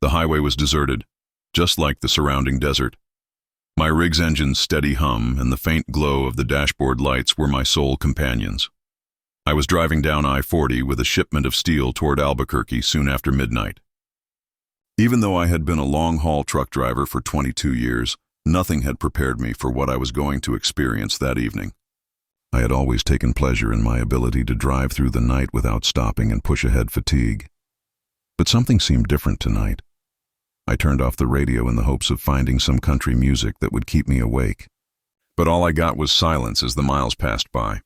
The highway was deserted, just like the surrounding desert. My rig's engine's steady hum and the faint glow of the dashboard lights were my sole companions. I was driving down I-40 with a shipment of steel toward Albuquerque soon after midnight. Even though I had been a long-haul truck driver for 22 years, nothing had prepared me for what I was going to experience that evening. I had always taken pleasure in my ability to drive through the night without stopping and push ahead fatigue. But something seemed different tonight. I turned off the radio in the hopes of finding some country music that would keep me awake. But all I got was silence as the miles passed by.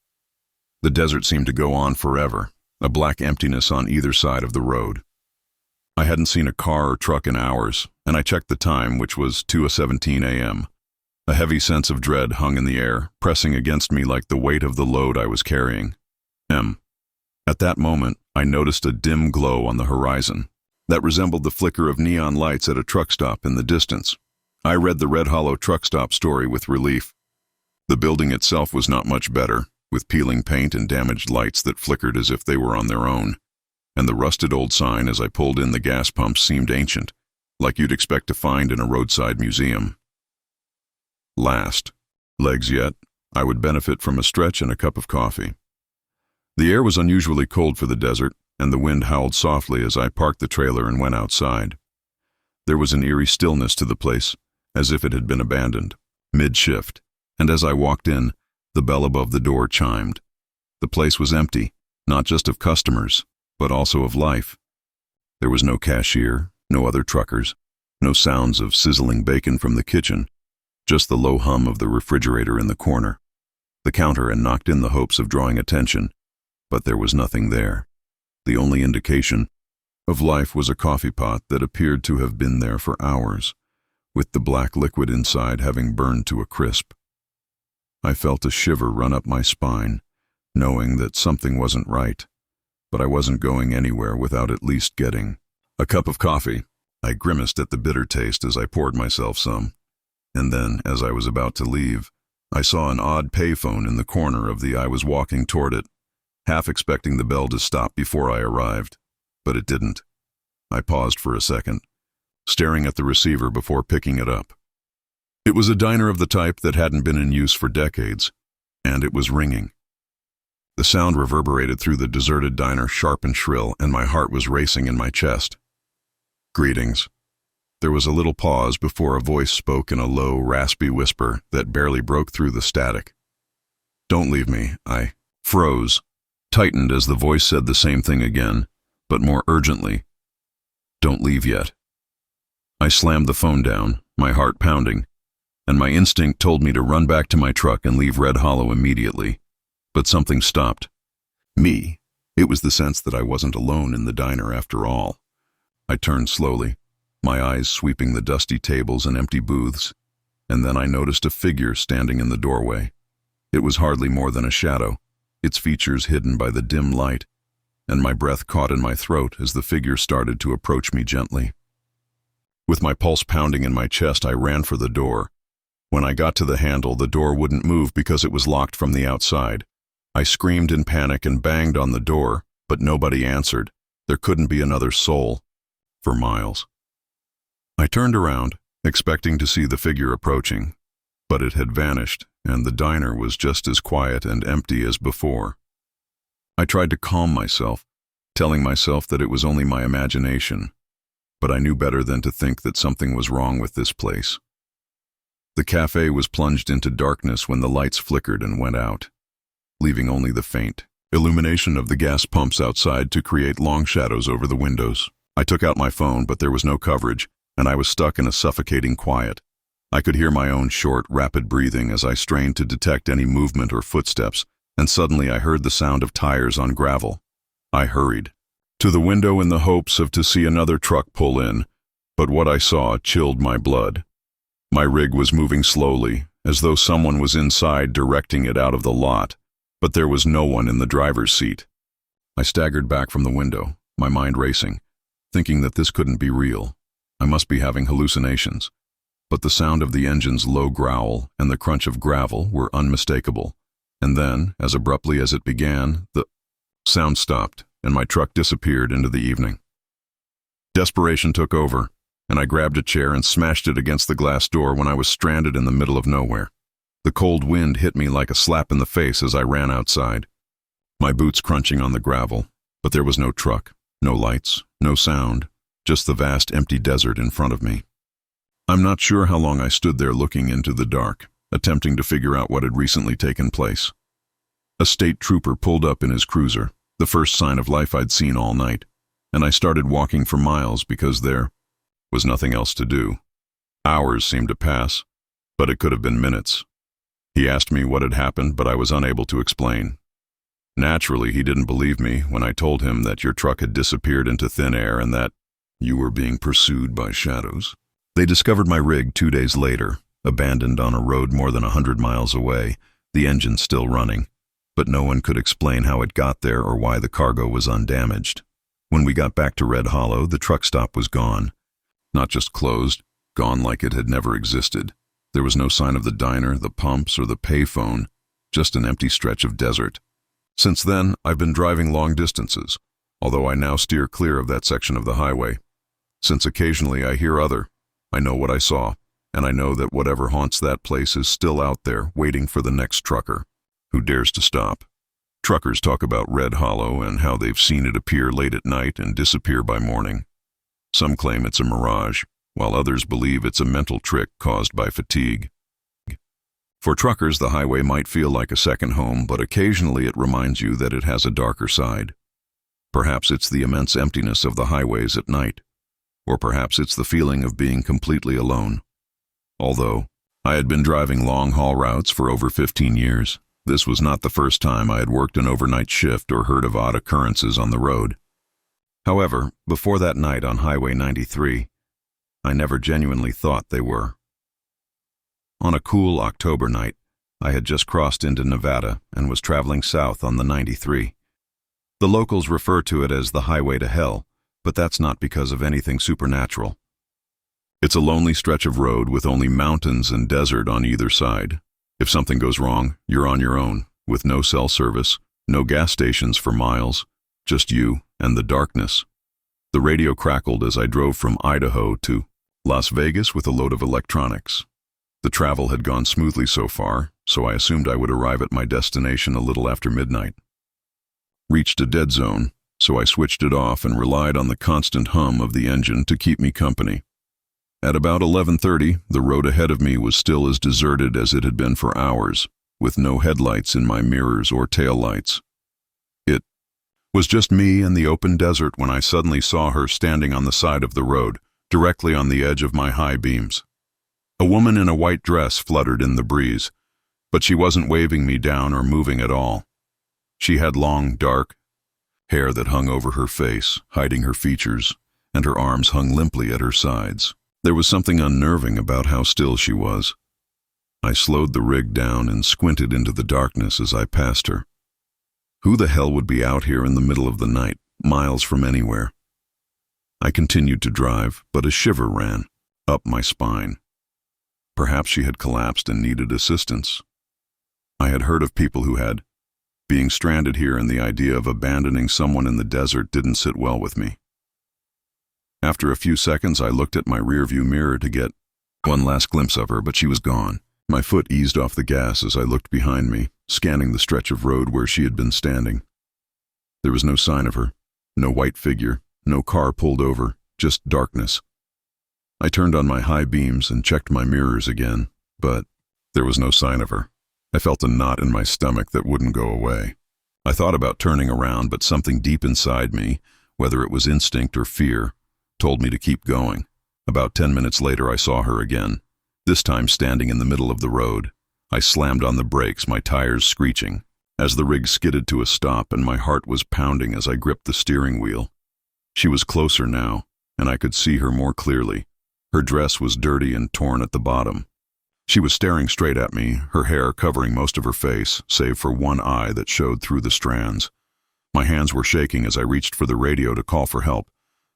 The desert seemed to go on forever, a black emptiness on either side of the road. I hadn't seen a car or truck in hours, and I checked the time, which was 2:17 a.m. A heavy sense of dread hung in the air, pressing against me like the weight of the load I was carrying. At that moment, I noticed a dim glow on the horizon that resembled the flicker of neon lights at a truck stop in the distance. I read the Red Hollow truck stop story with relief. The building itself was not much better, with peeling paint and damaged lights that flickered as if they were on their own. And the rusted old sign as I pulled in the gas pumps seemed ancient, like you'd expect to find in a roadside museum. Last. Legs yet, I would benefit from a stretch and a cup of coffee. The air was unusually cold for the desert, and the wind howled softly as I parked the trailer and went outside. There was an eerie stillness to the place, as if it had been abandoned, mid-shift, and as I walked in, the bell above the door chimed. The place was empty, not just of customers, but also of life. There was no cashier, no other truckers, no sounds of sizzling bacon from the kitchen, just the low hum of the refrigerator in the corner. The counter had knocked in the hopes of drawing attention, but there was nothing there. The only indication of life was a coffee pot that appeared to have been there for hours, with the black liquid inside having burned to a crisp. I felt a shiver run up my spine, knowing that something wasn't right, but I wasn't going anywhere without at least getting a cup of coffee. I grimaced at the bitter taste as I poured myself some, and then, as I was about to leave, I saw an odd payphone in the corner of I was walking toward it, half expecting the bell to stop before I arrived, but it didn't. I paused for a second, staring at the receiver before picking it up. It was a diner of the type that hadn't been in use for decades, and it was ringing. The sound reverberated through the deserted diner, sharp and shrill, and my heart was racing in my chest. Greetings. There was a little pause before a voice spoke in a low, raspy whisper that barely broke through the static. Don't leave me. I froze, tightened as the voice said the same thing again, but more urgently. Don't leave yet. I slammed the phone down, my heart pounding, and my instinct told me to run back to my truck and leave Red Hollow immediately. But something stopped. Me. It was the sense that I wasn't alone in the diner after all. I turned slowly, my eyes sweeping the dusty tables and empty booths, and then I noticed a figure standing in the doorway. It was hardly more than a shadow, its features hidden by the dim light, and my breath caught in my throat as the figure started to approach me gently. With my pulse pounding in my chest, I ran for the door. When I got to the handle, the door wouldn't move because it was locked from the outside. I screamed in panic and banged on the door, but nobody answered. There couldn't be another soul. For miles. I turned around, expecting to see the figure approaching, but it had vanished, and the diner was just as quiet and empty as before. I tried to calm myself, telling myself that it was only my imagination, but I knew better than to think that something was wrong with this place. The cafe was plunged into darkness when the lights flickered and went out, leaving only the faint illumination of the gas pumps outside to create long shadows over the windows. I took out my phone, but there was no coverage, and I was stuck in a suffocating quiet. I could hear my own short, rapid breathing as I strained to detect any movement or footsteps, and suddenly I heard the sound of tires on gravel. I hurried to the window in the hopes of to see another truck pull in, but what I saw chilled my blood. My rig was moving slowly, as though someone was inside directing it out of the lot, but there was no one in the driver's seat. I staggered back from the window, my mind racing, thinking that this couldn't be real. I must be having hallucinations. But the sound of the engine's low growl and the crunch of gravel were unmistakable. And then, as abruptly as it began, the sound stopped, and my truck disappeared into the evening. Desperation took over, and I grabbed a chair and smashed it against the glass door when I was stranded in the middle of nowhere. The cold wind hit me like a slap in the face as I ran outside, my boots crunching on the gravel, but there was no truck, no lights, no sound, just the vast empty desert in front of me. I'm not sure how long I stood there looking into the dark, attempting to figure out what had recently taken place. A state trooper pulled up in his cruiser, the first sign of life I'd seen all night, and I started walking for miles because there was nothing else to do. Hours seemed to pass, but it could have been minutes. He asked me what had happened, but I was unable to explain. Naturally, he didn't believe me when I told him that your truck had disappeared into thin air and that you were being pursued by shadows. They discovered my rig 2 days later, abandoned on a road more than 100 miles away, the engine still running, but no one could explain how it got there or why the cargo was undamaged. When we got back to Red Hollow, the truck stop was gone. Not just closed, gone like it had never existed. There was no sign of the diner, the pumps, or the payphone, just an empty stretch of desert. Since then, I've been driving long distances, although I now steer clear of that section of the highway. Since occasionally I hear other, I know what I saw, and I know that whatever haunts that place is still out there waiting for the next trucker who dares to stop. Truckers talk about Red Hollow and how they've seen it appear late at night and disappear by morning. Some claim it's a mirage, while others believe it's a mental trick caused by fatigue. For truckers, the highway might feel like a second home, but occasionally it reminds you that it has a darker side. Perhaps it's the immense emptiness of the highways at night, or perhaps it's the feeling of being completely alone. Although I had been driving long-haul routes for over 15 years, this was not the first time I had worked an overnight shift or heard of odd occurrences on the road. However, before that night on Highway 93, I never genuinely thought they were. On a cool October night, I had just crossed into Nevada and was traveling south on the 93. The locals refer to it as the Highway to Hell, but that's not because of anything supernatural. It's a lonely stretch of road with only mountains and desert on either side. If something goes wrong, you're on your own, with no cell service, no gas stations for miles, just you and the darkness. The radio crackled as I drove from Idaho to Las Vegas with a load of electronics. The travel had gone smoothly so far, so I assumed I would arrive at my destination a little after midnight. Reached a dead zone, so I switched it off and relied on the constant hum of the engine to keep me company. At about 11:30, the road ahead of me was still as deserted as it had been for hours, with no headlights in my mirrors or taillights. It was just me and the open desert when I suddenly saw her standing on the side of the road, directly on the edge of my high beams. A woman in a white dress fluttered in the breeze, but she wasn't waving me down or moving at all. She had long, dark hair that hung over her face, hiding her features, and her arms hung limply at her sides. There was something unnerving about how still she was. I slowed the rig down and squinted into the darkness as I passed her. Who the hell would be out here in the middle of the night, miles from anywhere? I continued to drive, but a shiver ran up my spine. Perhaps she had collapsed and needed assistance. I had heard of people who had. Being stranded here and the idea of abandoning someone in the desert didn't sit well with me. After a few seconds, I looked at my rearview mirror to get one last glimpse of her, but she was gone. My foot eased off the gas as I looked behind me, scanning the stretch of road where she had been standing. There was no sign of her, no white figure, no car pulled over, just darkness. I turned on my high beams and checked my mirrors again, but there was no sign of her. I felt a knot in my stomach that wouldn't go away. I thought about turning around, but something deep inside me, whether it was instinct or fear, told me to keep going. About 10 minutes later, I saw her again, this time standing in the middle of the road. I slammed on the brakes, my tires screeching, as the rig skidded to a stop, and my heart was pounding as I gripped the steering wheel. She was closer now, and I could see her more clearly. Her dress was dirty and torn at the bottom. She was staring straight at me, her hair covering most of her face, save for one eye that showed through the strands. My hands were shaking as I reached for the radio to call for help,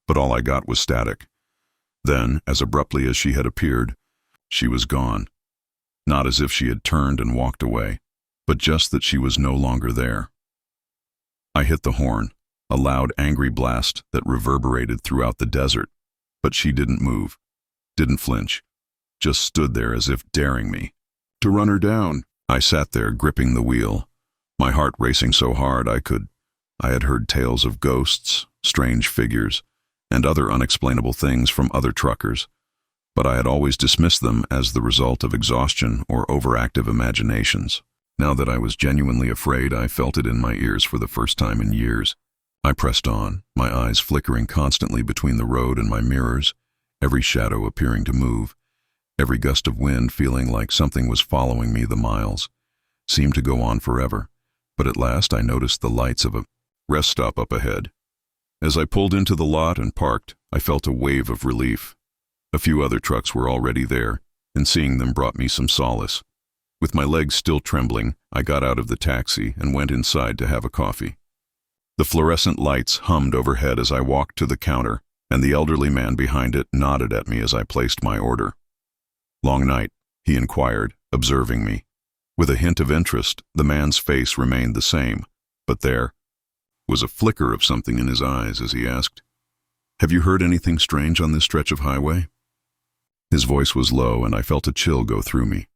but all I got was static. Then, as abruptly as she had appeared, she was gone. Not as if she had turned and walked away, but just that she was no longer there. I hit the horn, a loud, angry blast that reverberated throughout the desert, but she didn't move. didn't flinch, just stood there as if daring me to run her down. I sat there gripping the wheel, my heart racing so hard I had heard tales of ghosts, strange figures, and other unexplainable things from other truckers, but I had always dismissed them as the result of exhaustion or overactive imaginations. Now that I was genuinely afraid, I felt it in my ears for the first time in years. I pressed on, my eyes flickering constantly between the road and my mirrors, every shadow appearing to move, every gust of wind feeling like something was following me. The miles seemed to go on forever, but at last I noticed the lights of a rest stop up ahead. As I pulled into the lot and parked, I felt a wave of relief. A few other trucks were already there, and seeing them brought me some solace. With my legs still trembling, I got out of the taxi and went inside to have a coffee. The fluorescent lights hummed overhead as I walked to the counter, and the elderly man behind it nodded at me as I placed my order. "Long night?" he inquired, observing me. With a hint of interest, the man's face remained the same, but there was a flicker of something in his eyes as he asked, "Have you heard anything strange on this stretch of highway?" His voice was low, and I felt a chill go through me.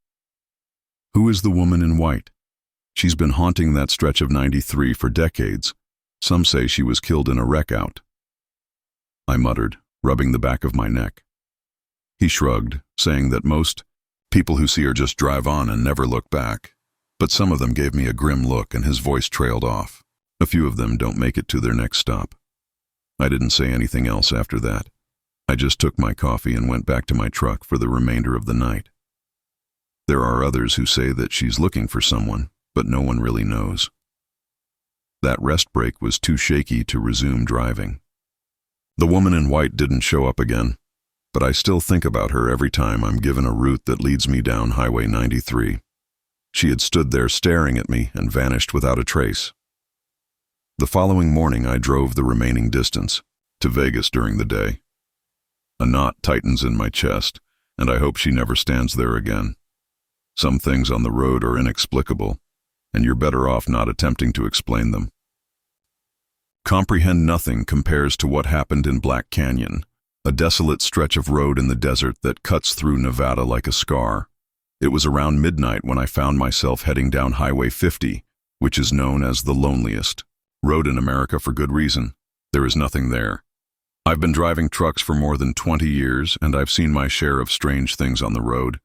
"Who is the woman in white? She's been haunting that stretch of 93 for decades. Some say she was killed in a wreck out." I muttered, rubbing the back of my neck. He shrugged, saying that most people who see her just drive on and never look back. But some of them gave me a grim look, and his voice trailed off. A few of them don't make it to their next stop. I didn't say anything else after that. I just took my coffee and went back to my truck for the remainder of the night. There are others who say that she's looking for someone, but no one really knows. That rest break was too shaky to resume driving. The woman in white didn't show up again, but I still think about her every time I'm given a route that leads me down Highway 93. She had stood there staring at me and vanished without a trace. The following morning I drove the remaining distance, to Vegas during the day. A knot tightens in my chest, and I hope she never stands there again. Some things on the road are inexplicable, and you're better off not attempting to explain them. Comprehend nothing compares to what happened in Black Canyon, a desolate stretch of road in the desert that cuts through Nevada like a scar. It was around midnight when I found myself heading down Highway 50, which is known as the loneliest road in America for good reason. There is nothing there. I've been driving trucks for more than 20 years, and I've seen my share of strange things on the road.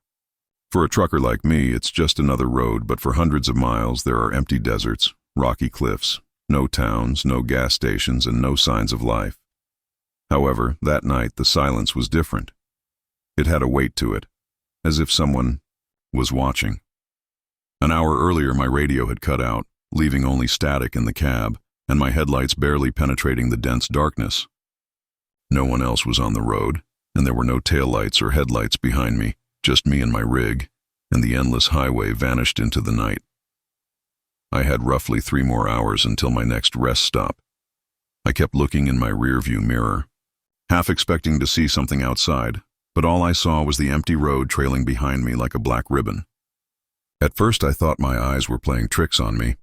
For a trucker like me, it's just another road, but for hundreds of miles there are empty deserts, rocky cliffs, no towns, no gas stations, and no signs of life. However, that night the silence was different. It had a weight to it, as if someone was watching. An hour earlier my radio had cut out, leaving only static in the cab, and my headlights barely penetrating the dense darkness. No one else was on the road, and there were no taillights or headlights behind me, just me and my rig, and the endless highway vanished into the night. I had roughly 3 more hours until my next rest stop. I kept looking in my rearview mirror, half expecting to see something outside, but all I saw was the empty road trailing behind me like a black ribbon. At first I thought my eyes were playing tricks on me,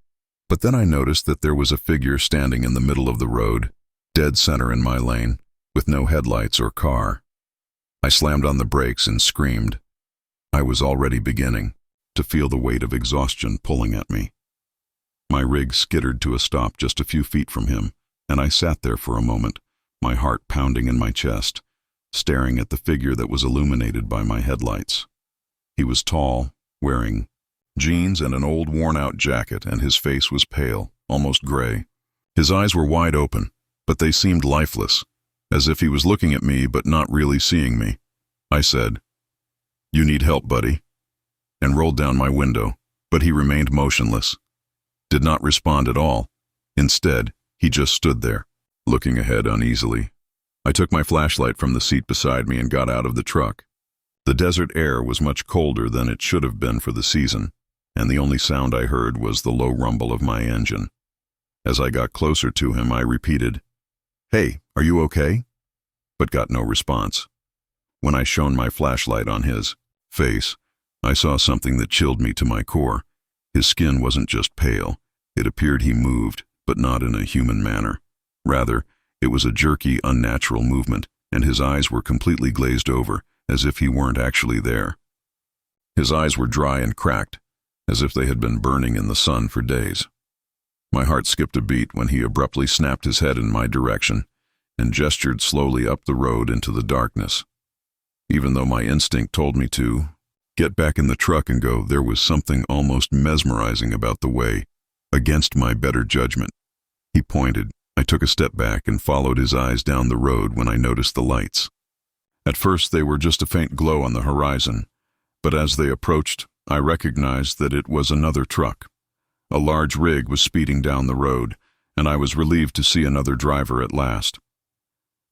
but then I noticed that there was a figure standing in the middle of the road, dead center in my lane, with no headlights or car. I slammed on the brakes and screamed. I was already beginning to feel the weight of exhaustion pulling at me. My rig skittered to a stop just a few feet from him, and I sat there for a moment, my heart pounding in my chest, staring at the figure that was illuminated by my headlights. He was tall, wearing jeans and an old worn-out jacket, and his face was pale, almost gray. His eyes were wide open, but they seemed lifeless, as if he was looking at me but not really seeing me. I said, "You need help, buddy," and rolled down my window, but he remained motionless, did not respond at all. Instead, he just stood there, looking ahead uneasily. I took my flashlight from the seat beside me and got out of the truck. The desert air was much colder than it should have been for the season, and the only sound I heard was the low rumble of my engine. As I got closer to him, I repeated, "Hey, are you okay?" but got no response. When I shone my flashlight on his face, I saw something that chilled me to my core. His skin wasn't just pale. It appeared he moved, but not in a human manner. Rather, it was a jerky, unnatural movement, and his eyes were completely glazed over, as if he weren't actually there. His eyes were dry and cracked, as if they had been burning in the sun for days. My heart skipped a beat when he abruptly snapped his head in my direction and gestured slowly up the road into the darkness. Even though my instinct told me to get back in the truck and go, there was something almost mesmerizing about the way, against my better judgment. He pointed. I took a step back and followed his eyes down the road when I noticed the lights. At first they were just a faint glow on the horizon, but as they approached, I recognized that it was another truck. A large rig was speeding down the road, and I was relieved to see another driver at last.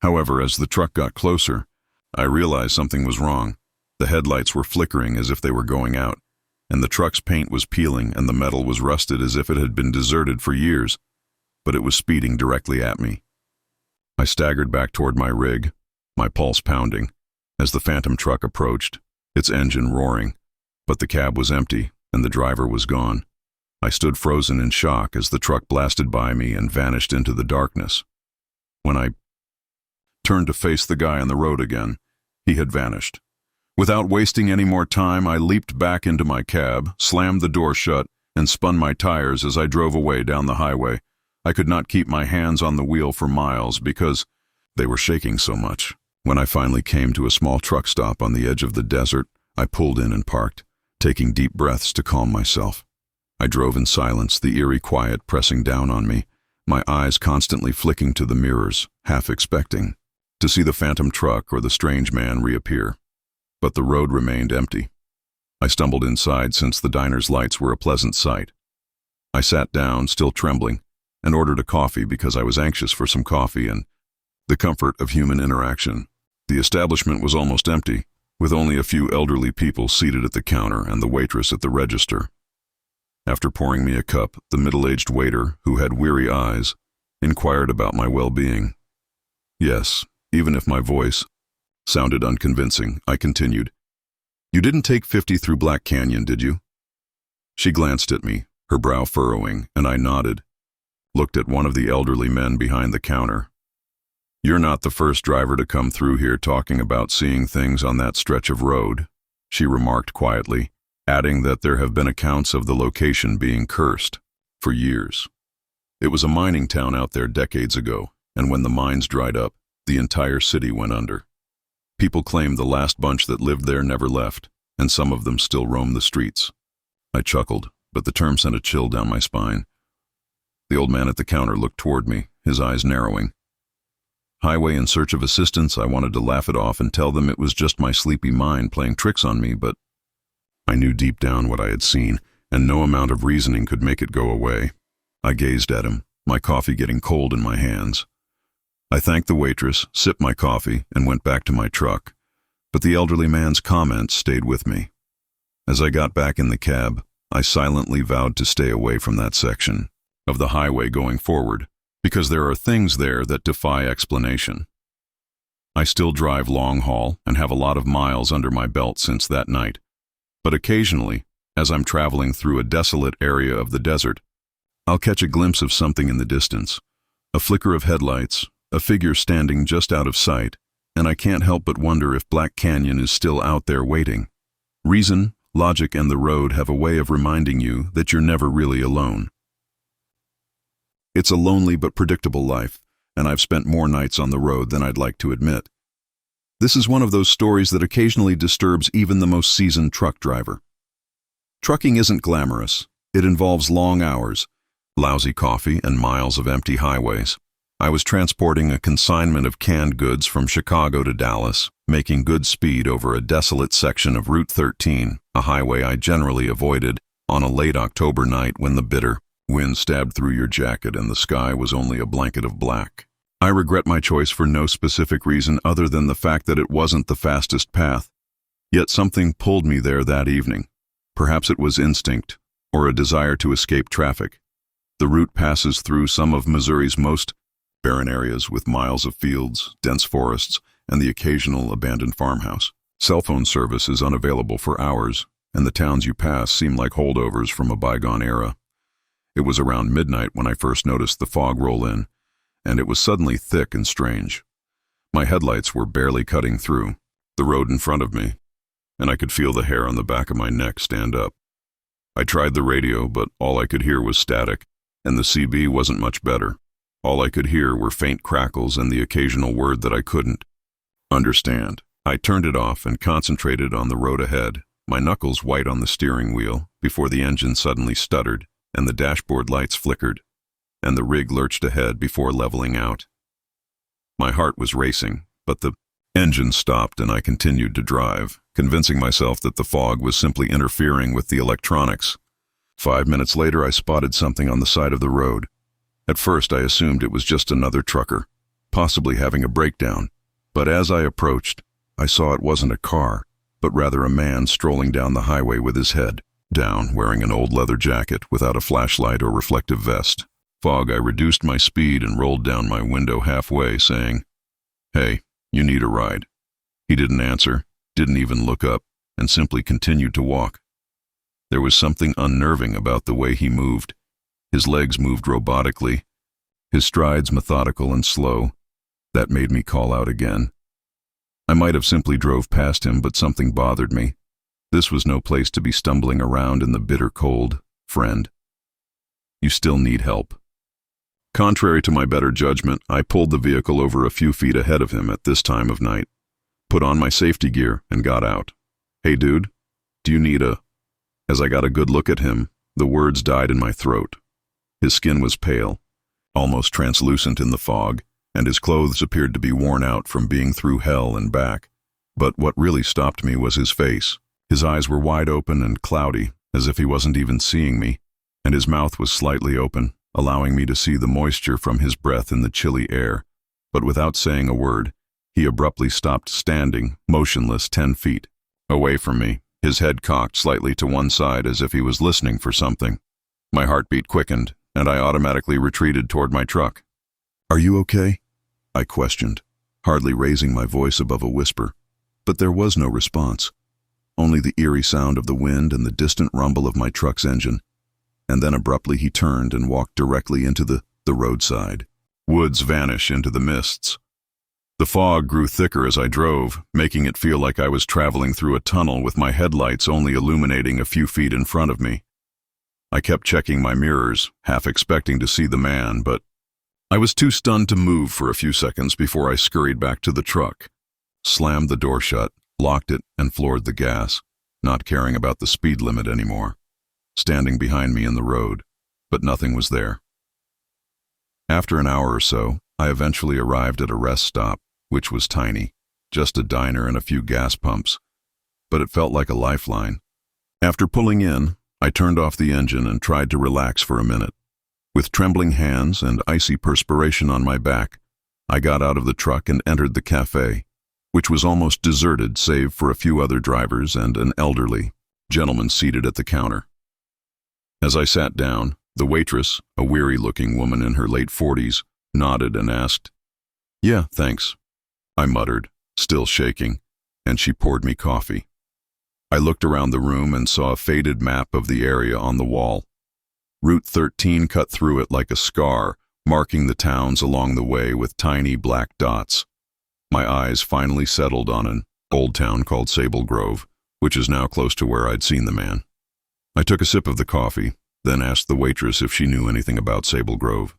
However, as the truck got closer, I realized something was wrong. The headlights were flickering as if they were going out, and the truck's paint was peeling and the metal was rusted as if it had been deserted for years, but it was speeding directly at me. I staggered back toward my rig, my pulse pounding, as the phantom truck approached, its engine roaring, but the cab was empty and the driver was gone. I stood frozen in shock as the truck blasted by me and vanished into the darkness. When I turned to face the guy on the road again, he had vanished. Without wasting any more time, I leaped back into my cab, slammed the door shut, and spun my tires as I drove away down the highway. I could not keep my hands on the wheel for miles because they were shaking so much. When I finally came to a small truck stop on the edge of the desert, I pulled in and parked, taking deep breaths to calm myself. I drove in silence, the eerie quiet pressing down on me, my eyes constantly flicking to the mirrors, half expecting to see the phantom truck or the strange man reappear. But the road remained empty. I stumbled inside since the diner's lights were a pleasant sight. I sat down, still trembling, and ordered a coffee because I was anxious for some coffee and the comfort of human interaction. The establishment was almost empty, with only a few elderly people seated at the counter and the waitress at the register. After pouring me a cup, the middle-aged waiter, who had weary eyes, inquired about my well-being. Yes, even if my voice sounded unconvincing, I continued, "You didn't take 50 through Black Canyon, did you?" She glanced at me, her brow furrowing, and I nodded, looked at one of the elderly men behind the counter. "You're not the first driver to come through here talking about seeing things on that stretch of road," she remarked quietly, adding that there have been accounts of the location being cursed for years. It was a mining town out there decades ago, and when the mines dried up, the entire city went under. People claim the last bunch that lived there never left, and some of them still roam the streets. I chuckled, but the term sent a chill down my spine. The old man at the counter looked toward me, his eyes narrowing. Highway in search of assistance, I wanted to laugh it off and tell them it was just my sleepy mind playing tricks on me, but I knew deep down what I had seen, and no amount of reasoning could make it go away. I gazed at him, my coffee getting cold in my hands. I thanked the waitress, sipped my coffee, and went back to my truck, but the elderly man's comments stayed with me. As I got back in the cab, I silently vowed to stay away from that section of the highway going forward, because there are things there that defy explanation. I still drive long haul and have a lot of miles under my belt since that night, but occasionally, as I'm traveling through a desolate area of the desert, I'll catch a glimpse of something in the distance, a flicker of headlights, a figure standing just out of sight, and I can't help but wonder if Black Canyon is still out there waiting. Reason, logic, and the road have a way of reminding you that you're never really alone. It's a lonely but predictable life, and I've spent more nights on the road than I'd like to admit. This is one of those stories that occasionally disturbs even the most seasoned truck driver. Trucking isn't glamorous. It involves long hours, lousy coffee, and miles of empty highways. I was transporting a consignment of canned goods from Chicago to Dallas, making good speed over a desolate section of Route 13, a highway I generally avoided on a late October night when the bitter wind stabbed through your jacket and the sky was only a blanket of black. I regret my choice for no specific reason other than the fact that it wasn't the fastest path. Yet something pulled me there that evening. Perhaps it was instinct, or a desire to escape traffic. The route passes through some of Missouri's most barren areas with miles of fields, dense forests, and the occasional abandoned farmhouse. Cell phone service is unavailable for hours, and the towns you pass seem like holdovers from a bygone era. It was around midnight when I first noticed the fog roll in, and it was suddenly thick and strange. My headlights were barely cutting through, the road in front of me, and I could feel the hair on the back of my neck stand up. I tried the radio, but all I could hear was static, and the CB wasn't much better. All I could hear were faint crackles and the occasional word that I couldn't understand. I turned it off and concentrated on the road ahead, my knuckles white on the steering wheel, before the engine suddenly stuttered and the dashboard lights flickered, and the rig lurched ahead before leveling out. My heart was racing, but the engine stopped and I continued to drive, convincing myself that the fog was simply interfering with the electronics. 5 minutes later, I spotted something on the side of the road. At first, I assumed it was just another trucker, possibly having a breakdown, but as I approached, I saw it wasn't a car, but rather a man strolling down the highway with his head down, wearing an old leather jacket without a flashlight or reflective vest. I reduced my speed and rolled down my window halfway, saying, "Hey, you need a ride." He didn't answer, didn't even look up, and simply continued to walk. There was something unnerving about the way he moved. His legs moved robotically, his strides methodical and slow. That made me call out again. I might have simply drove past him, but something bothered me. This was no place to be stumbling around in the bitter cold. "Friend, you still need help." Contrary to my better judgment, I pulled the vehicle over a few feet ahead of him at this time of night, put on my safety gear, and got out. "Hey dude, do you need a..." As I got a good look at him, the words died in my throat. His skin was pale, almost translucent in the fog, and his clothes appeared to be worn out from being through hell and back. But what really stopped me was his face. His eyes were wide open and cloudy, as if he wasn't even seeing me, and his mouth was slightly open, allowing me to see the moisture from his breath in the chilly air. But without saying a word, he abruptly stopped standing, motionless 10 feet away from me, his head cocked slightly to one side as if he was listening for something. My heartbeat quickened, and I automatically retreated toward my truck. "Are you okay?" I questioned, hardly raising my voice above a whisper. But there was no response, only the eerie sound of the wind and the distant rumble of my truck's engine. And then abruptly he turned and walked directly into the roadside. Woods vanish into the mists. The fog grew thicker as I drove, making it feel like I was traveling through a tunnel with my headlights only illuminating a few feet in front of me. I kept checking my mirrors, half expecting to see the man, but I was too stunned to move for a few seconds before I scurried back to the truck, slammed the door shut, locked it, and floored the gas, not caring about the speed limit anymore, standing behind me in the road, but nothing was there. After an hour or so, I eventually arrived at a rest stop, which was tiny, just a diner and a few gas pumps, but it felt like a lifeline. After pulling in, I turned off the engine and tried to relax for a minute. With trembling hands and icy perspiration on my back, I got out of the truck and entered the cafe, which was almost deserted save for a few other drivers and an elderly gentleman seated at the counter. As I sat down, the waitress, a weary-looking woman in her late 40s, nodded and asked, "Yeah, thanks," I muttered, still shaking, and she poured me coffee. I looked around the room and saw a faded map of the area on the wall. Route 13 cut through it like a scar, marking the towns along the way with tiny black dots. My eyes finally settled on an old town called Sable Grove, which is now close to where I'd seen the man. I took a sip of the coffee, then asked the waitress if she knew anything about Sable Grove.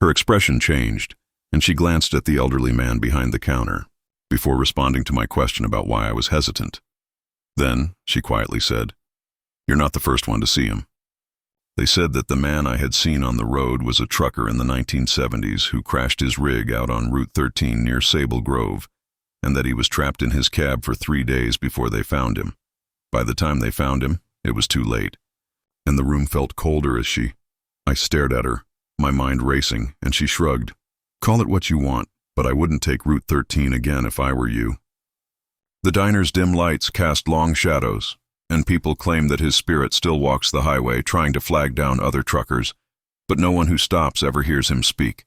Her expression changed, and she glanced at the elderly man behind the counter, before responding to my question about why I was hesitant. Then, she quietly said, "You're not the first one to see him." They said that the man I had seen on the road was a trucker in the 1970s who crashed his rig out on Route 13 near Sable Grove, and that he was trapped in his cab for 3 days before they found him. By the time they found him, it was too late, and the room felt colder as I stared at her, my mind racing, and she shrugged. "Call it what you want, but I wouldn't take Route 13 again if I were you." The diner's dim lights cast long shadows, and people claim that his spirit still walks the highway trying to flag down other truckers, but no one who stops ever hears him speak.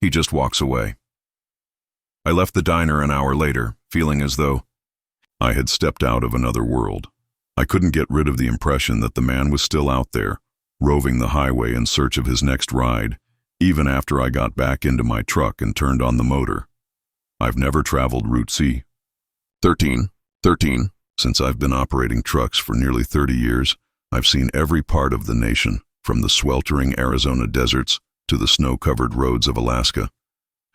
He just walks away. I left the diner an hour later, feeling as though I had stepped out of another world. I couldn't get rid of the impression that the man was still out there, roving the highway in search of his next ride, even after I got back into my truck and turned on the motor. I've never traveled Route C. 13. 13. Since I've been operating trucks for nearly 30 years, I've seen every part of the nation, from the sweltering Arizona deserts to the snow-covered roads of Alaska.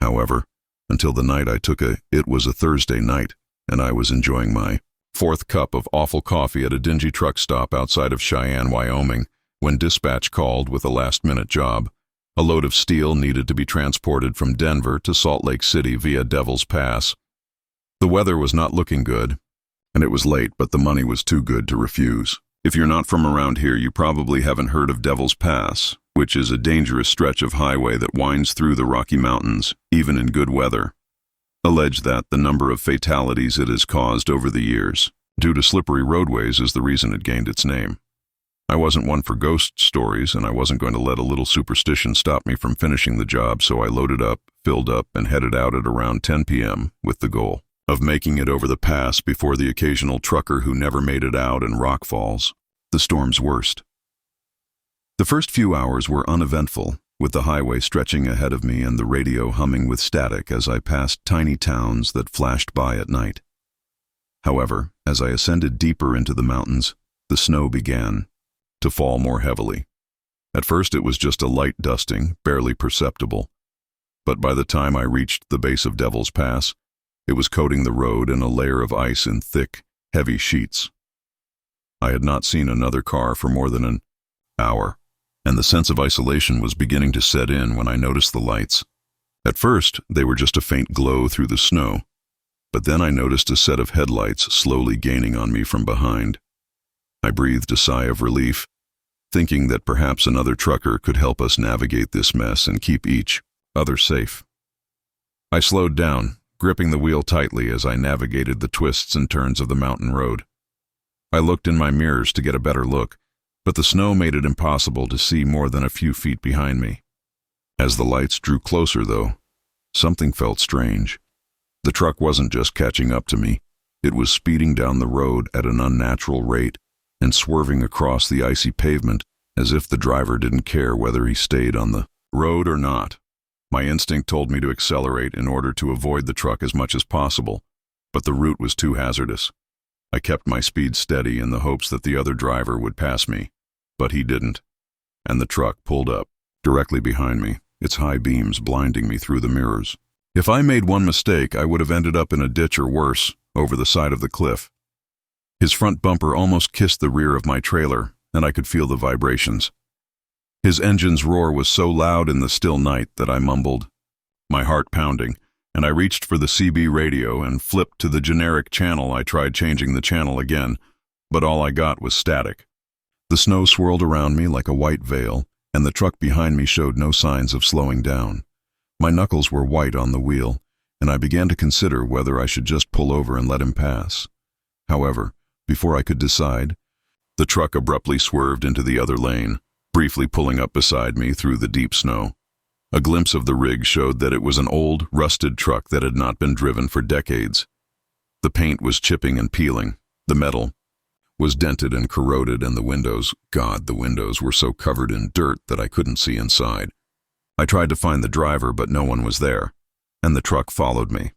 However, until the night I took it was a Thursday night, and I was enjoying my fourth cup of awful coffee at a dingy truck stop outside of Cheyenne, Wyoming, when dispatch called with a last-minute job. A load of steel needed to be transported from Denver to Salt Lake City via Devil's Pass. The weather was not looking good, and it was late, but the money was too good to refuse. If you're not from around here, you probably haven't heard of Devil's Pass, which is a dangerous stretch of highway that winds through the Rocky Mountains, even in good weather. Allege that the number of fatalities it has caused over the years, due to slippery roadways, is the reason it gained its name. I wasn't one for ghost stories, and I wasn't going to let a little superstition stop me from finishing the job, so I loaded up, filled up, and headed out at around 10 p.m. with the goal of making it over the pass before the occasional trucker who never made it out in rock falls, the storm's worst. The first few hours were uneventful, with the highway stretching ahead of me and the radio humming with static as I passed tiny towns that flashed by at night. However, as I ascended deeper into the mountains, the snow began to fall more heavily. At first it was just a light dusting, barely perceptible, but by the time I reached the base of Devil's Pass, it was coating the road in a layer of ice in thick, heavy sheets. I had not seen another car for more than an hour, and the sense of isolation was beginning to set in when I noticed the lights. At first, they were just a faint glow through the snow, but then I noticed a set of headlights slowly gaining on me from behind. I breathed a sigh of relief, thinking that perhaps another trucker could help us navigate this mess and keep each other safe. I slowed down, gripping the wheel tightly as I navigated the twists and turns of the mountain road. I looked in my mirrors to get a better look, but the snow made it impossible to see more than a few feet behind me. As the lights drew closer, though, something felt strange. The truck wasn't just catching up to me, it was speeding down the road at an unnatural rate and swerving across the icy pavement as if the driver didn't care whether he stayed on the road or not. My instinct told me to accelerate in order to avoid the truck as much as possible, but the route was too hazardous. I kept my speed steady in the hopes that the other driver would pass me, but he didn't, and the truck pulled up directly behind me, its high beams blinding me through the mirrors. If I made one mistake, I would have ended up in a ditch or worse, over the side of the cliff. His front bumper almost kissed the rear of my trailer, and I could feel the vibrations. His engine's roar was so loud in the still night that I mumbled, my heart pounding, and I reached for the CB radio and flipped to the generic channel. I tried changing the channel again, but all I got was static. The snow swirled around me like a white veil, and the truck behind me showed no signs of slowing down. My knuckles were white on the wheel, and I began to consider whether I should just pull over and let him pass. However, before I could decide, the truck abruptly swerved into the other lane, briefly pulling up beside me through the deep snow. A glimpse of the rig showed that it was an old, rusted truck that had not been driven for decades. The paint was chipping and peeling, the metal was dented and corroded, and the windows were so covered in dirt that I couldn't see inside. I tried to find the driver, but no one was there, and the truck followed me.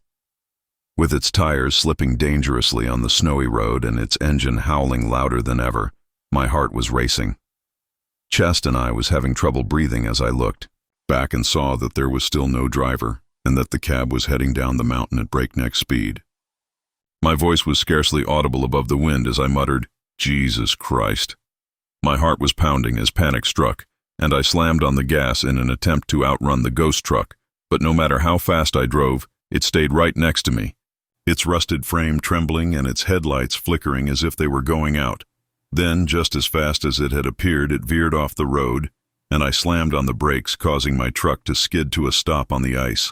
With its tires slipping dangerously on the snowy road and its engine howling louder than ever, my heart was racing. Chest and I was having trouble breathing as I looked back and saw that there was still no driver and that the cab was heading down the mountain at breakneck speed. My voice was scarcely audible above the wind as I muttered, "Jesus Christ." My heart was pounding as panic struck, and I slammed on the gas in an attempt to outrun the ghost truck, but no matter how fast I drove, it stayed right next to me, its rusted frame trembling and its headlights flickering as if they were going out. Then, just as fast as it had appeared, it veered off the road, and I slammed on the brakes, causing my truck to skid to a stop on the ice.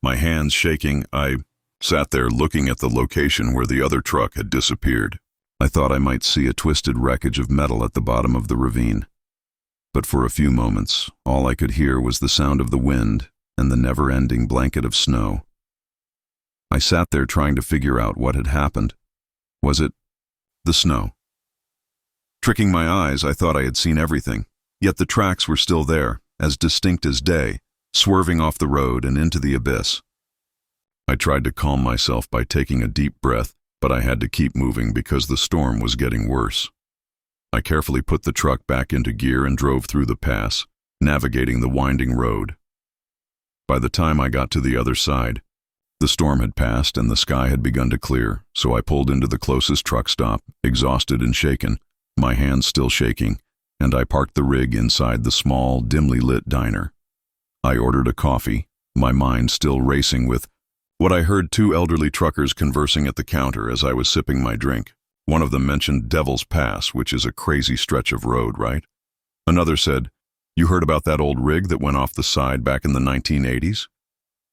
My hands shaking, I sat there looking at the location where the other truck had disappeared. I thought I might see a twisted wreckage of metal at the bottom of the ravine. But for a few moments, all I could hear was the sound of the wind and the never-ending blanket of snow. I sat there trying to figure out what had happened. Was it the snow? Tricking my eyes, I thought I had seen everything, yet the tracks were still there, as distinct as day, swerving off the road and into the abyss. I tried to calm myself by taking a deep breath but I had to keep moving because the storm was getting worse. I carefully put the truck back into gear and drove through the pass, navigating the winding road. By the time I got to the other side, the storm had passed and the sky had begun to clear, so I pulled into the closest truck stop, exhausted and shaken, my hands still shaking, and I parked the rig inside the small, dimly lit diner. I ordered a coffee, my mind still racing with what I heard two elderly truckers conversing at the counter as I was sipping my drink. One of them mentioned Devil's Pass, which is a crazy stretch of road, right? Another said, "You heard about that old rig that went off the side back in the 1980s?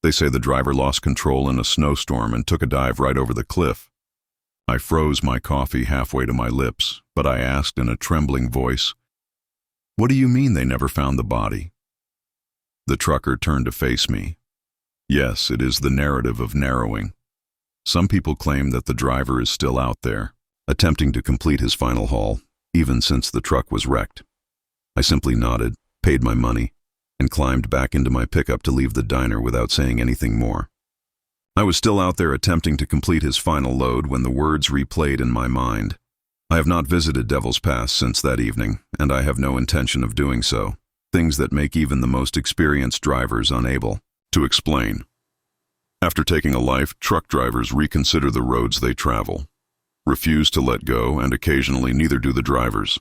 They say the driver lost control in a snowstorm and took a dive right over the cliff." I froze my coffee halfway to my lips, but I asked in a trembling voice, "What do you mean they never found the body?" The trucker turned to face me. Yes, it is the narrative of narrowing. Some people claim that the driver is still out there, attempting to complete his final haul, even since the truck was wrecked. I simply nodded, paid my money, and climbed back into my pickup to leave the diner without saying anything more. I was still out there attempting to complete his final load when the words replayed in my mind. I have not visited Devil's Pass since that evening, and I have no intention of doing so, things that make even the most experienced drivers unable to explain. After taking a life, truck drivers reconsider the roads they travel, refuse to let go, and occasionally neither do the drivers.